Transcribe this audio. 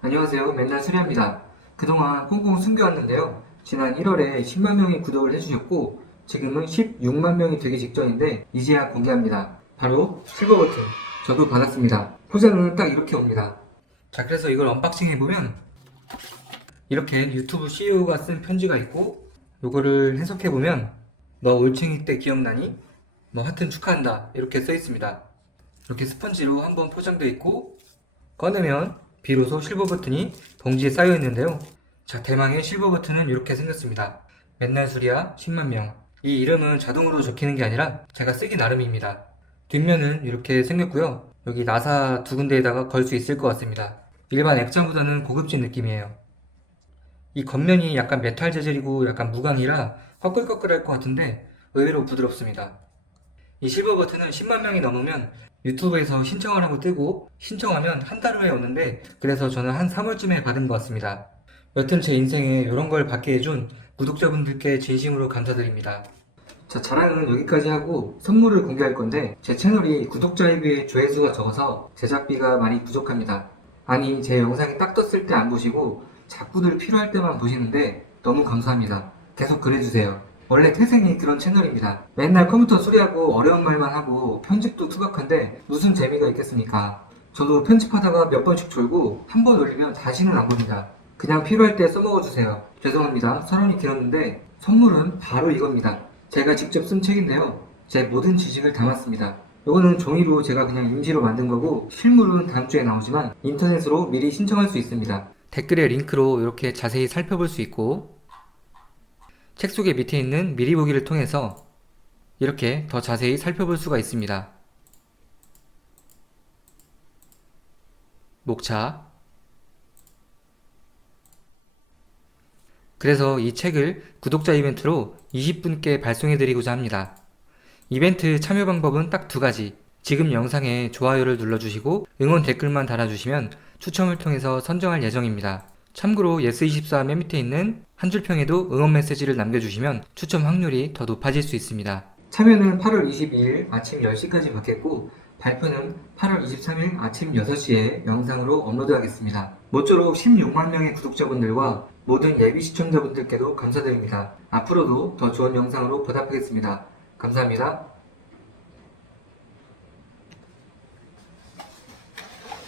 안녕하세요. 맨날 수리합니다. 그동안 꽁꽁 숨겨왔는데요. 지난 1월에 10만 명이 구독을 해주셨고, 지금은 16만 명이 되기 직전인데, 이제야 공개합니다. 바로 실버 버튼. 저도 받았습니다. 포장은 딱 이렇게 옵니다. 자, 그래서 이걸 언박싱 해보면, 이렇게 유튜브 CEO가 쓴 편지가 있고, 요거를 해석해보면, 너 올챙이 때 기억나니? 너 하여튼 축하한다. 이렇게 써 있습니다. 이렇게 스펀지로 한번 포장되어 있고, 꺼내면 비로소 실버 버튼이 봉지에 쌓여 있는데요. 자, 대망의 실버 버튼은 이렇게 생겼습니다. 맨날 수리야 10만 명. 이 이름은 자동으로 적히는 게 아니라 제가 쓰기 나름입니다. 뒷면은 이렇게 생겼고요. 여기 나사 두 군데에다가 걸 수 있을 것 같습니다. 일반 액자보다는 고급진 느낌이에요. 이 겉면이 약간 메탈 재질이고 약간 무광이라 꺼끌꺼끌할 것 같은데 의외로 부드럽습니다. 이 실버 버튼은 10만 명이 넘으면 유튜브에서 신청을 하고 뜨고 신청하면 한 달 후에 오는데 그래서 저는 한 3월쯤에 받은 것 같습니다. 여튼 제 인생에 이런 걸 받게 해준 구독자분들께 진심으로 감사드립니다. 자, 자랑은 여기까지 하고 선물을 공개할 건데 제 채널이 구독자에 비해 조회수가 적어서 제작비가 많이 부족합니다. 아니, 제 영상이 딱 떴을 때 안 보시고 자꾸들 필요할 때만 보시는데 너무 감사합니다. 계속 그래주세요. 원래 태생이 그런 채널입니다. 맨날 컴퓨터 수리하고 어려운 말만 하고 편집도 투박한데 무슨 재미가 있겠습니까? 저도 편집하다가 몇 번씩 졸고 한 번 올리면 다시는 안 봅니다. 그냥 필요할 때 써먹어 주세요. 죄송합니다. 서론이 길었는데 선물은 바로 이겁니다. 제가 직접 쓴 책인데요. 제 모든 지식을 담았습니다. 이거는 종이로 제가 그냥 임시로 만든 거고 실물은 다음 주에 나오지만 인터넷으로 미리 신청할 수 있습니다. 댓글에 링크로 이렇게 자세히 살펴볼 수 있고 책 속에 밑에 있는 미리 보기를 통해서 이렇게 더 자세히 살펴볼 수가 있습니다. 목차 그래서 이 책을 구독자 이벤트로 20분께 발송해드리고자 합니다. 이벤트 참여 방법은 딱 두 가지. 지금 영상에 좋아요를 눌러주시고 응원 댓글만 달아주시면 추첨을 통해서 선정할 예정입니다. 참고로 예스24 맨 밑에 있는 한 줄 평에도 응원 메시지를 남겨주시면 추첨 확률이 더 높아질 수 있습니다. 참여는 8월 22일 아침 10시까지 받겠고 발표는 8월 23일 아침 6시에 영상으로 업로드하겠습니다. 모쪼록 16만 명의 구독자분들과 모든 예비 시청자분들께도 감사드립니다. 앞으로도 더 좋은 영상으로 보답하겠습니다. 감사합니다.